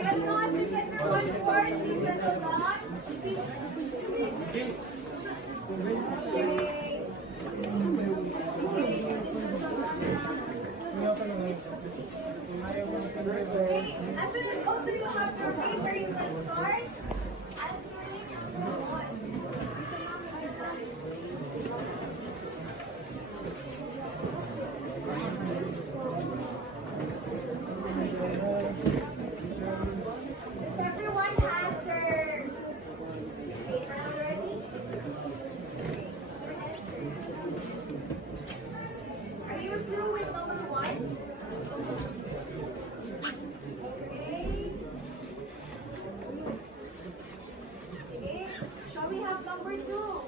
As long as you get your 1/4, please settle down. Okay. As soon as also you have your paper, you can start answering one. Does everyone has their paper already? Are you through with number 1? Okay. Sige. Shall we have number 2?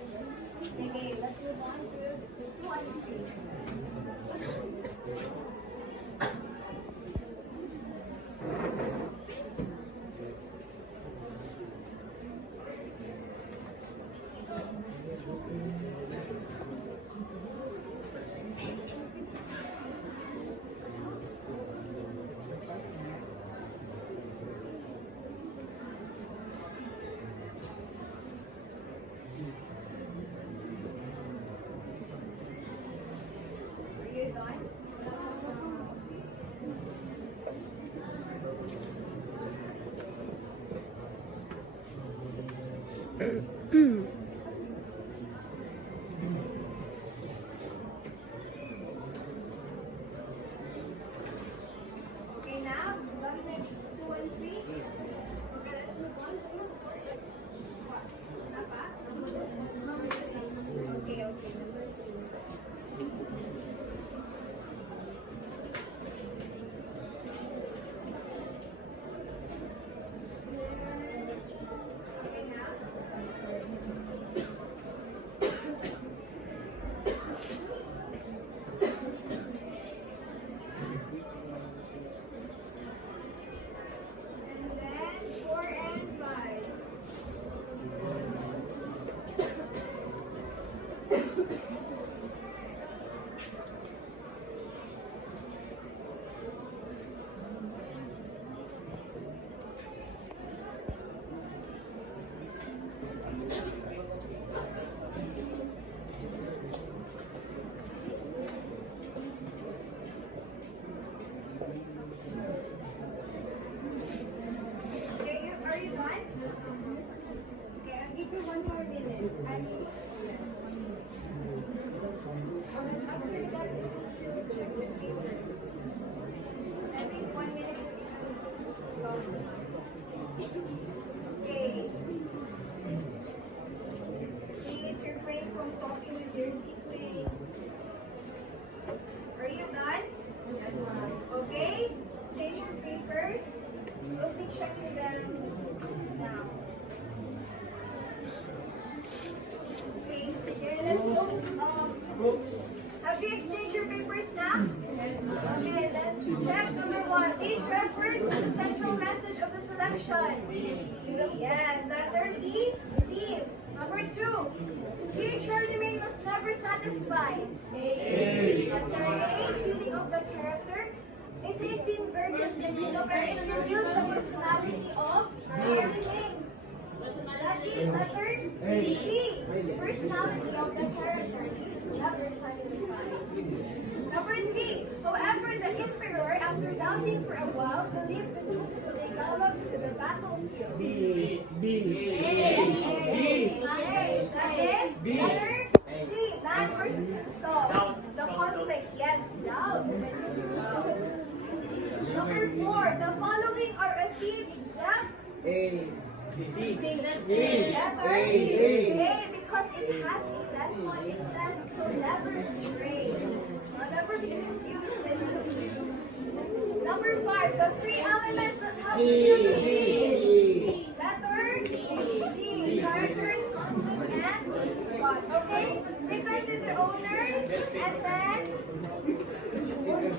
Sige, let's move on to 2 and 3. Okay, now, done like 2 and 3. Okay, let's move on to number 4. What? Wala pa? Number 3. Okay, okay, number 3. Okay, now. And then 4 and 5. Okay, are you done? Okay, I'll give you 1 more minute. I mean, yes, 1 minute. Because after that, we will still check the papers. I think 1 minute is long enough. Okay. Please refrain from talking with your siblings. Are you done? Okay, exchange your papers. We'll be checking them now. Okay, sige, let's go. Have you exchanged your papers now? Okay, let's check. Number 1. This refers to the central message of the selection. Yes, letter D. D. Number 2. Future remain must never satisfy. Letter A. Feeling of the character. It may seem very confusing, but it reveals the personality of Jerry Ming. That is letter C. Personality of the character is never satisfied. Number 3. However, the emperor, after doubting for a while, believed the troops, so they galloped to the battlefield. B. Okay, that is letter C. Man versus himself. The conflict, yes, doubt within himself. Number 4. The following are a theme except A. letter A, because it has a lesson. It says, so never betray. Never be confused with it. Number 5. The 3 elements that help you to see. Letter C. Characters, conflict, and God. Okay? Return to the owner, and then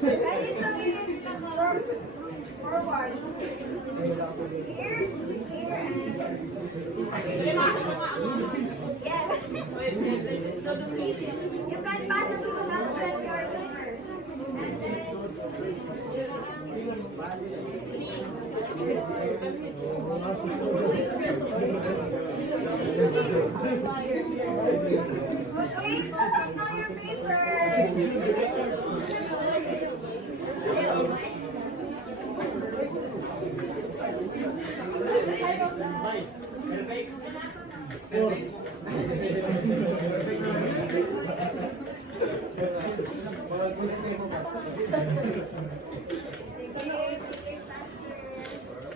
ready submit forward. Here, yes. You can pass it to the mountain gardeners. And then okay, so that's all your papers.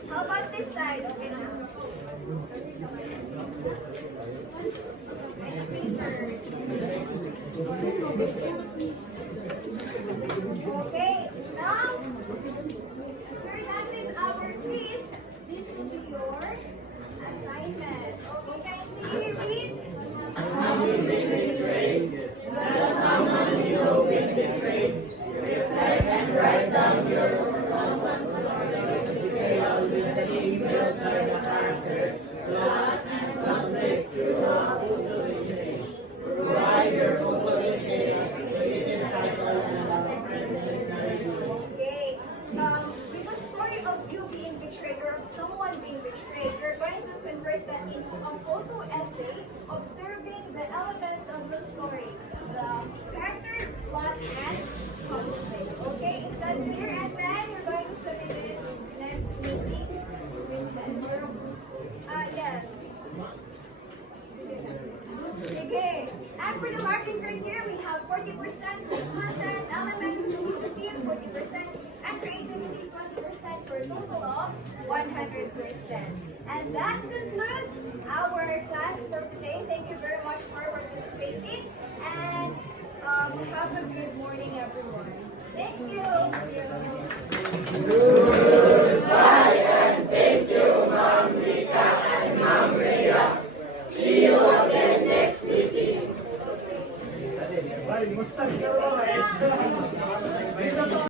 How about this side? Okay na. And papers. Okay, now, as we're done with our quiz, this will be your assignment. Okay, kindly read. Okay. With the story of you being betrayed or of someone being betrayed, you're going to convert that into a photo essay observing the elements of the story, the characters, plot, and conflict. Okay, is that clear? And then you're going to submit it next meeting with them. Yes. And for the marking criteria, we have 40% for content, elements, community, 40%, and creativity, 20%, for a total of 100%. And that concludes our class for today. Thank you very much for participating, and have a good morning, everyone. Thank you.